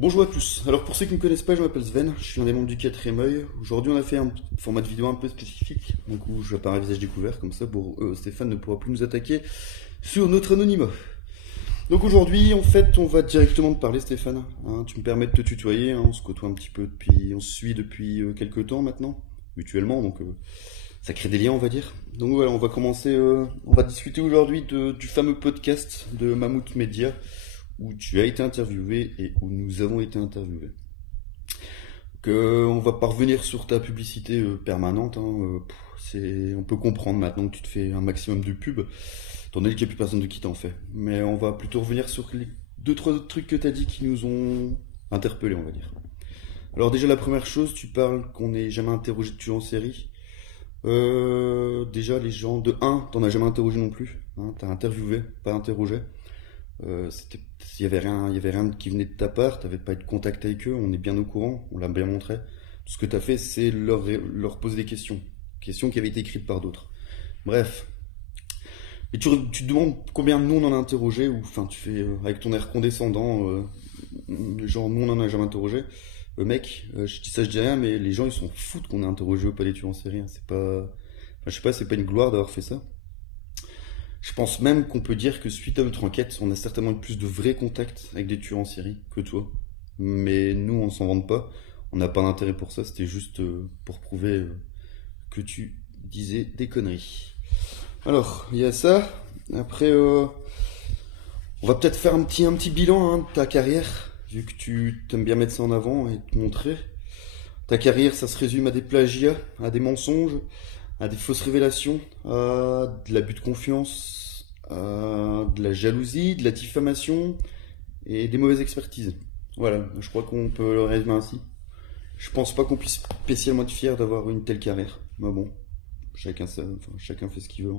Bonjour à tous. Alors pour ceux qui ne me connaissent pas, je m'appelle Sven, je suis un des membres du 4ème œil. Aujourd'hui on a fait un format de vidéo un peu spécifique, donc où je vais pas un visage découvert, comme ça Stéphane ne pourra plus nous attaquer sur notre anonymat. Donc aujourd'hui en fait on va directement te parler Stéphane. Hein, tu me permets de te tutoyer, hein, on se côtoie un petit peu on se suit depuis quelques temps maintenant, mutuellement, donc ça crée des liens on va dire. Donc voilà, on va commencer, on va discuter aujourd'hui du fameux podcast de Mammouth Media, où tu as été interviewé et où nous avons été interviewés. On va pas revenir sur ta publicité permanente. Hein, on peut comprendre maintenant que tu te fais un maximum de pub, étant donné qu'il n'y a plus personne de qui t'en fait. Mais on va plutôt revenir sur les deux trois autres trucs que tu as dit qui nous ont interpellés, on va dire. Alors déjà la première chose, tu parles qu'on n'ait jamais interrogé de tueur en série. Déjà les gens de 1, t'en as jamais interrogé non plus. Hein, t'as interviewé, pas interrogé. Il y avait rien qui venait de ta part, t'avais pas eu de contact avec eux, on est bien au courant, on l'a bien montré. Tout ce que t'as fait, c'est leur poser des questions. Questions qui avaient été écrites par d'autres. Bref. Et tu te demandes combien nous on en a interrogé, ou enfin tu fais avec ton air condescendant, genre nous on en a jamais interrogé. Mec, je dis ça, je dis rien, mais les gens ils s'en foutent qu'on ait interrogé ou pas des tueurs en série. Hein. C'est pas. Enfin, je sais pas, c'est pas une gloire d'avoir fait ça. Je pense même qu'on peut dire que suite à notre enquête, on a certainement eu plus de vrais contacts avec des tueurs en série que toi. Mais nous, on s'en vante pas. On n'a pas d'intérêt pour ça. C'était juste pour prouver que tu disais des conneries. Alors, il y a ça. Après, on va peut-être faire un petit bilan hein, de ta carrière, vu que tu t'aimes bien mettre ça en avant et te montrer. Ta carrière, ça se résume à des plagiats, à des mensonges, à des fausses révélations, à de l'abus de confiance, à de la jalousie, de la diffamation et des mauvaises expertises. Voilà, je crois qu'on peut le résumer ainsi. Je pense pas qu'on puisse spécialement être fier d'avoir une telle carrière. Mais bon, chacun fait ce qu'il veut.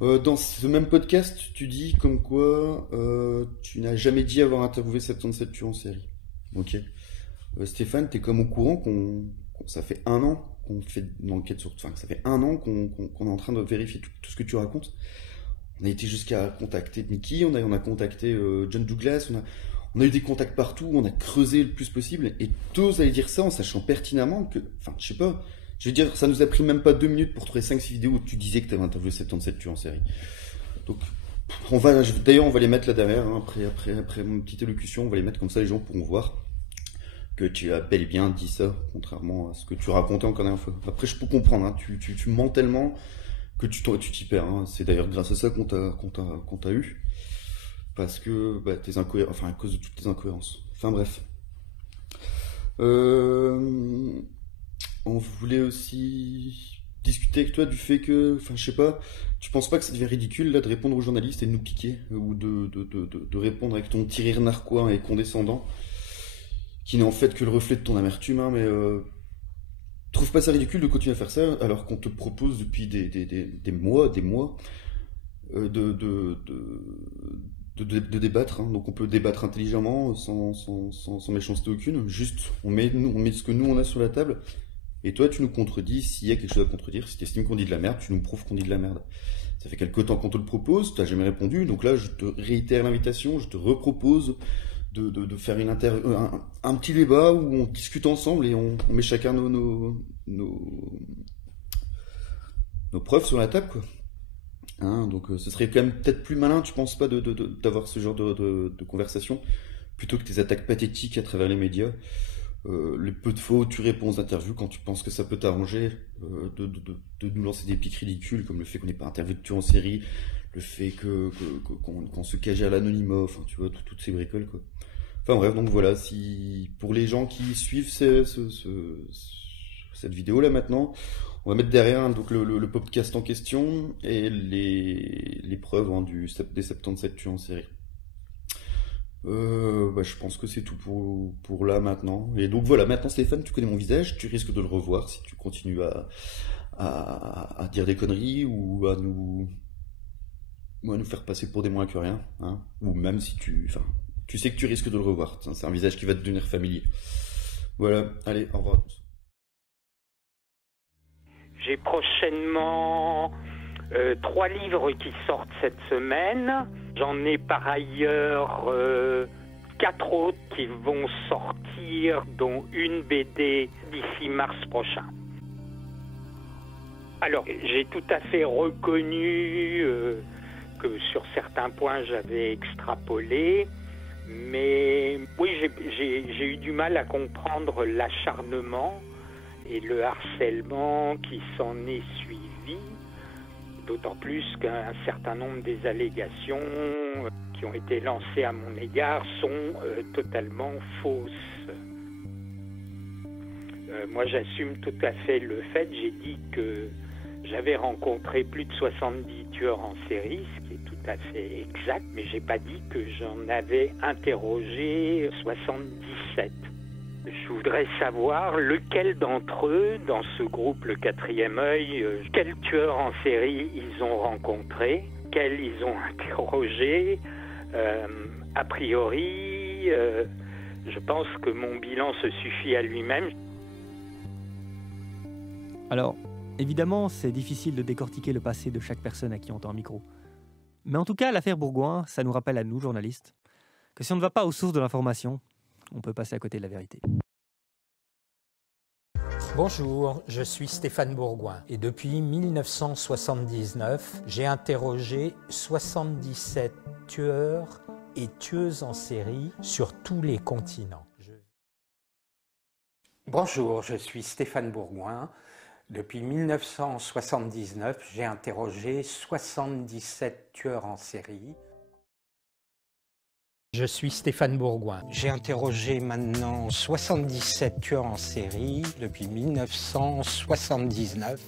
Hein. Dans ce même podcast, tu dis comme quoi tu n'as jamais dit avoir interviewé 77 tueurs en série. Ok. Stéphane, t'es comme au courant ça fait un an qu'on fait une enquête sur. Enfin, ça fait un an qu'on est en train de vérifier tout ce que tu racontes. On a été jusqu'à contacter Mickey, on a contacté John Douglas, on a eu des contacts partout, on a creusé le plus possible, et tous allaient dire ça en sachant pertinemment que. Enfin, je sais pas. Je veux dire, ça nous a pris même pas 2 minutes pour trouver 5-6 vidéos où tu disais que t'avais interviewé 77 tueurs en série. Donc, d'ailleurs, on va les mettre là derrière, hein, après mon petite élocution, on va les mettre comme ça, les gens pourront voir que tu as bel et bien dit ça, contrairement à ce que tu racontais encore une fois. Après, je peux comprendre, hein, tu mens tellement que tu t'y perds. Hein. C'est d'ailleurs grâce à ça qu'on t'a eu. Parce que tes incohérences, enfin à cause de toutes tes incohérences. Enfin bref. On voulait aussi discuter avec toi du fait que, enfin je sais pas, tu penses pas que ça devient ridicule là de répondre aux journalistes et de nous piquer, ou de répondre avec ton petit rire narquois et condescendant, qui n'est en fait que le reflet de ton amertume, hein, mais trouve pas ça ridicule de continuer à faire ça alors qu'on te propose depuis des mois, de débattre, hein. Donc on peut débattre intelligemment, sans méchanceté aucune. Juste, on met ce que nous on a sur la table, et toi tu nous contredis s'il y a quelque chose à contredire. Si tu estimes qu'on dit de la merde, tu nous prouves qu'on dit de la merde. Ça fait quelque temps qu'on te le propose, t'as jamais répondu, donc là je te réitère l'invitation, je te repropose de faire un petit débat où on discute ensemble et on met chacun nos preuves sur la table, quoi. Hein, donc ce serait quand même peut-être plus malin, tu penses pas, d'avoir ce genre de conversation, plutôt que tes attaques pathétiques à travers les médias, les peu de fois où tu réponds aux interviews quand tu penses que ça peut t'arranger, de nous lancer des pics ridicules, comme le fait qu'on n'ait pas interviewé de tueur en série, le fait qu'on se cage à l'anonymat, enfin tu vois, toutes ces bricoles, quoi. Enfin bref, donc voilà, si pour les gens qui suivent cette vidéo là maintenant, on va mettre derrière hein, donc le podcast en question et les preuves hein, des 77 tueurs en série. Je pense que c'est tout pour là maintenant. Et donc voilà, maintenant Stéphane, tu connais mon visage, tu risques de le revoir si tu continues à dire des conneries ou à nous faire passer pour des moins que rien. Hein. Ou même si tu sais que tu risques de le revoir. C'est un visage qui va te devenir familier. Voilà, allez, au revoir à tous. J'ai prochainement 3 livres qui sortent cette semaine. J'en ai par ailleurs 4 autres qui vont sortir, dont une BD d'ici mars prochain. Alors, j'ai tout à fait reconnu que sur certains points j'avais extrapolé, mais oui, j'ai eu du mal à comprendre l'acharnement et le harcèlement qui s'en est suivi, d'autant plus qu'un certain nombre des allégations qui ont été lancées à mon égard sont totalement fausses. Moi, j'assume tout à fait le fait, j'ai dit que j'avais rencontré plus de 70 tueurs en série, ce qui est tout à fait exact, mais j'ai pas dit que j'en avais interrogé 77. Je voudrais savoir lequel d'entre eux, dans ce groupe, le quatrième œil, quels tueurs en série ils ont rencontrés, quels ils ont interrogés. A priori, je pense que mon bilan se suffit à lui-même. Alors, évidemment, c'est difficile de décortiquer le passé de chaque personne à qui on tend un micro. Mais en tout cas, l'affaire Bourgoin, ça nous rappelle à nous, journalistes, que si on ne va pas aux sources de l'information, on peut passer à côté de la vérité. Bonjour, je suis Stéphane Bourgoin et depuis 1979, j'ai interrogé 77 tueurs et tueuses en série sur tous les continents. Bonjour, je suis Stéphane Bourgoin. Depuis 1979, j'ai interrogé 77 tueurs en série. Je suis Stéphane Bourgoin. J'ai interrogé maintenant 77 tueurs en série depuis 1979.